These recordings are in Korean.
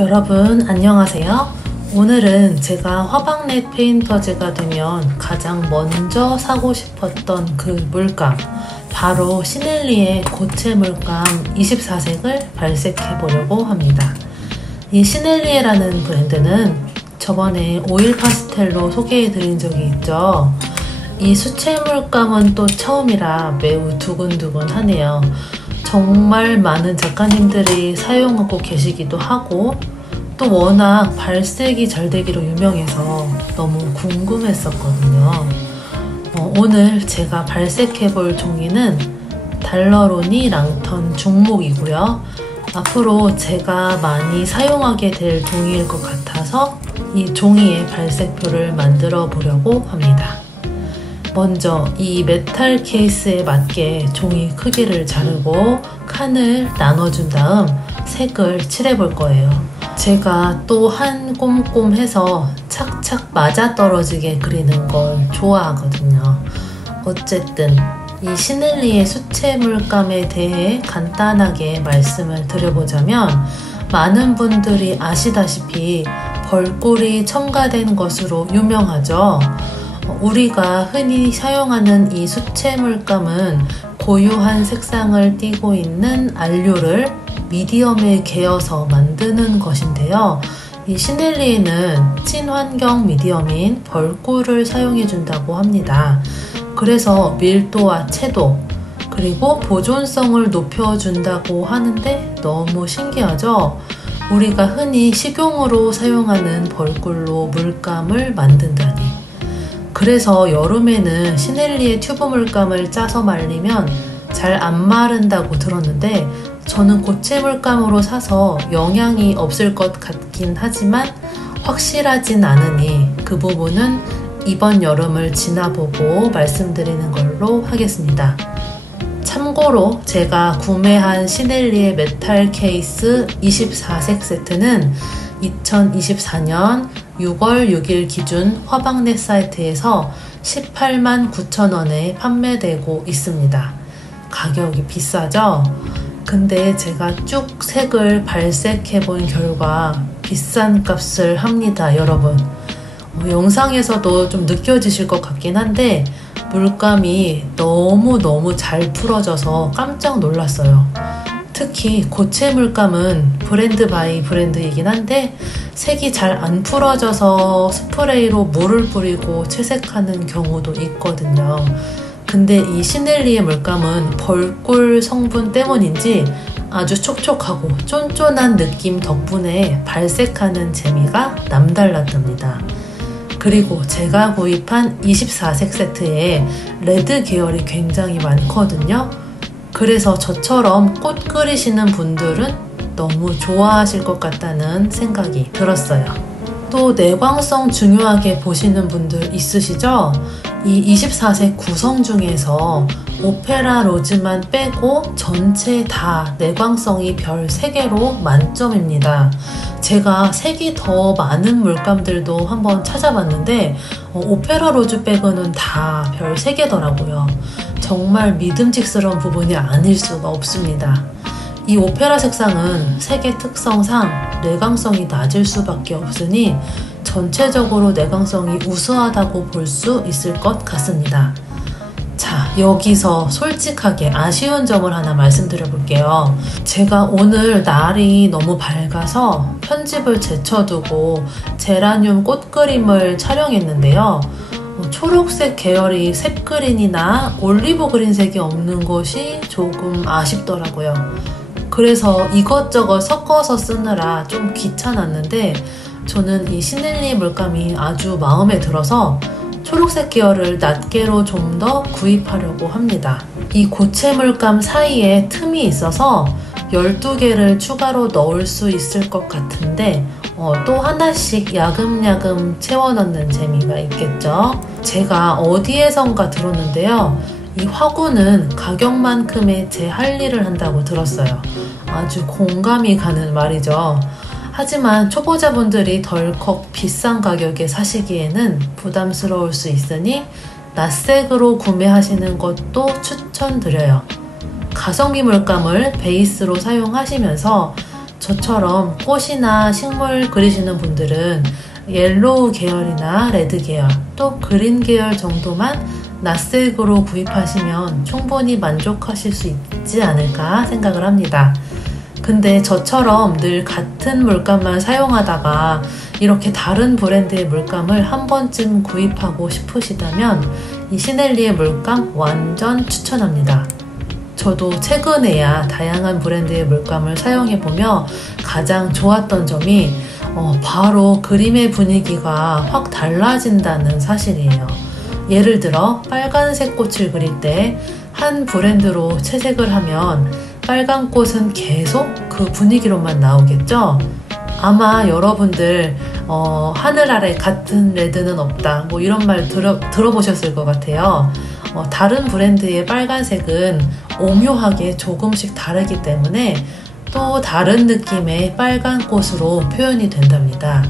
여러분 안녕하세요. 오늘은 제가 화방넷 페인터즈가 되면 가장 먼저 사고 싶었던 그 물감, 바로 시넬리에 고체물감 24색을 발색해 보려고 합니다. 이 시넬리에라는 브랜드는 저번에 오일 파스텔로 소개해 드린 적이 있죠. 이 수채물감은 또 처음이라 매우 두근두근하네요. 정말 많은 작가님들이 사용하고 계시기도 하고 또 워낙 발색이 잘 되기로 유명해서 너무 궁금했었거든요. 오늘 제가 발색해 볼 종이는 달러로니 랑턴 중목이고요. 앞으로 제가 많이 사용하게 될 종이일 것 같아서 이 종이의 발색표를 만들어 보려고 합니다. 먼저 이 메탈 케이스에 맞게 종이 크기를 자르고 칸을 나눠준 다음 색을 칠해 볼 거예요. 제가 또 한 꼼꼼해서 착착 맞아떨어지게 그리는 걸 좋아하거든요. 어쨌든 이 시넬리에 수채물감에 대해 간단하게 말씀을 드려보자면, 많은 분들이 아시다시피 벌꿀이 첨가된 것으로 유명하죠. 우리가 흔히 사용하는 이 수채물감은 고유한 색상을 띠고 있는 안료를 미디엄에 개어서 만드는 것인데요. 이 시넬리에는 친환경 미디엄인 벌꿀을 사용해 준다고 합니다. 그래서 밀도와 채도 그리고 보존성을 높여준다고 하는데 너무 신기하죠? 우리가 흔히 식용으로 사용하는 벌꿀로 물감을 만든다니. 그래서 여름에는 시넬리에 튜브 물감을 짜서 말리면 잘 안 마른다고 들었는데, 저는 고체물감으로 사서 영향이 없을 것 같긴 하지만 확실하진 않으니 그 부분은 이번 여름을 지나보고 말씀드리는 걸로 하겠습니다. 참고로 제가 구매한 시넬리에 메탈 케이스 24색 세트는 2024년 6월 6일 기준 화방넷 사이트에서 189,000원에 판매되고 있습니다. 가격이 비싸죠? 근데 제가 쭉 색을 발색해 본 결과 비싼 값을 합니다, 여러분. 영상에서도 좀 느껴지실 것 같긴 한데 물감이 너무너무 잘 풀어져서 깜짝 놀랐어요. 특히 고체물감은 브랜드 바이 브랜드이긴 한데 색이 잘 안 풀어져서 스프레이로 물을 뿌리고 채색하는 경우도 있거든요. 근데 이 시넬리에 물감은 벌꿀 성분 때문인지 아주 촉촉하고 쫀쫀한 느낌 덕분에 발색하는 재미가 남달랐답니다. 그리고 제가 구입한 24색 세트에 레드 계열이 굉장히 많거든요. 그래서 저처럼 꽃 그리시는 분들은 너무 좋아하실 것 같다는 생각이 들었어요. 또 내광성 중요하게 보시는 분들 있으시죠? 이 24색 구성 중에서 오페라 로즈만 빼고 전체 다 내광성이 별 3개로 만점입니다. 제가 색이 더 많은 물감들도 한번 찾아봤는데 오페라 로즈 빼고는 다 별 3개더라고요. 정말 믿음직스러운 부분이 아닐 수가 없습니다. 이 오페라 색상은 색의 특성상 내광성이 낮을 수밖에 없으니 전체적으로 내광성이 우수하다고 볼 수 있을 것 같습니다. 자, 여기서 솔직하게 아쉬운 점을 하나 말씀드려 볼게요. 제가 오늘 날이 너무 밝아서 편집을 제쳐두고 제라늄 꽃그림을 촬영했는데요. 초록색 계열이 셉그린이나 올리브 그린색이 없는 것이 조금 아쉽더라고요. 그래서 이것저것 섞어서 쓰느라 좀 귀찮았는데, 저는 이 시넬리에 물감이 아주 마음에 들어서 초록색 계열을 낱개로 좀 더 구입하려고 합니다. 이 고체물감 사이에 틈이 있어서 12개를 추가로 넣을 수 있을 것 같은데 또 하나씩 야금야금 채워 넣는 재미가 있겠죠. 제가 어디에선가 들었는데요, 이 화구는 가격만큼의 제 할 일을 한다고 들었어요. 아주 공감이 가는 말이죠. 하지만 초보자분들이 덜컥 비싼 가격에 사시기에는 부담스러울 수 있으니 낯색으로 구매하시는 것도 추천드려요. 가성비 물감을 베이스로 사용하시면서 저처럼 꽃이나 식물 그리시는 분들은 옐로우 계열이나 레드 계열, 또 그린 계열 정도만 낯색으로 구입하시면 충분히 만족하실 수 있지 않을까 생각을 합니다. 근데 저처럼 늘 같은 물감만 사용하다가 이렇게 다른 브랜드의 물감을 한 번쯤 구입하고 싶으시다면 이 시넬리에 물감 완전 추천합니다. 저도 최근에야 다양한 브랜드의 물감을 사용해보며 가장 좋았던 점이 바로 그림의 분위기가 확 달라진다는 사실이에요. 예를 들어 빨간색 꽃을 그릴 때 한 브랜드로 채색을 하면 빨간 꽃은 계속 그 분위기로만 나오겠죠? 아마 여러분들 하늘 아래 같은 레드는 없다 뭐 이런 말 들어보셨을 것 같아요. 다른 브랜드의 빨간색은 오묘하게 조금씩 다르기 때문에 또 다른 느낌의 빨간 꽃으로 표현이 된답니다.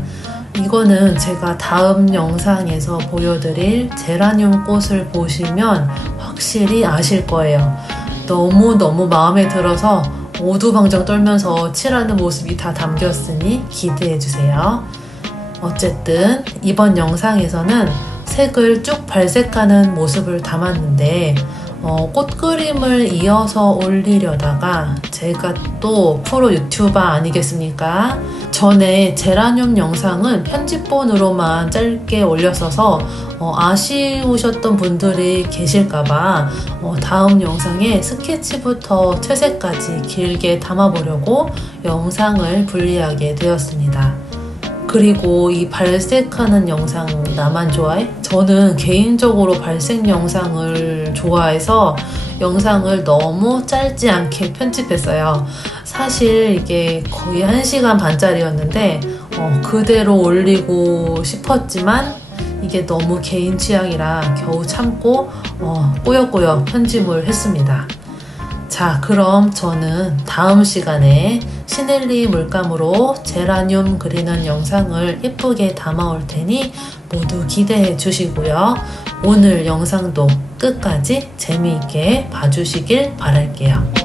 이거는 제가 다음 영상에서 보여드릴 제라늄 꽃을 보시면 확실히 아실 거예요. 너무너무 마음에 들어서 오두방정 떨면서 칠하는 모습이 다 담겼으니 기대해주세요. 어쨌든 이번 영상에서는 색을 쭉 발색하는 모습을 담았는데 꽃그림을 이어서 올리려다가 제가 또 프로 유튜버 아니겠습니까? 전에 제라늄 영상은 편집본으로만 짧게 올렸어서 아쉬우셨던 분들이 계실까봐 다음 영상에 스케치부터 채색까지 길게 담아보려고 영상을 분리하게 되었습니다. 그리고 이 발색하는 영상 나만 좋아해? 저는 개인적으로 발색 영상을 좋아해서 영상을 너무 짧지 않게 편집했어요. 사실 이게 거의 1시간 반짜리였는데 그대로 올리고 싶었지만 이게 너무 개인 취향이라 겨우 참고 꾸역꾸역 편집을 했습니다. 자, 그럼 저는 다음 시간에 시넬리 물감으로 제라늄 그리는 영상을 예쁘게 담아올 테니 모두 기대해 주시고요. 오늘 영상도 끝까지 재미있게 봐주시길 바랄게요.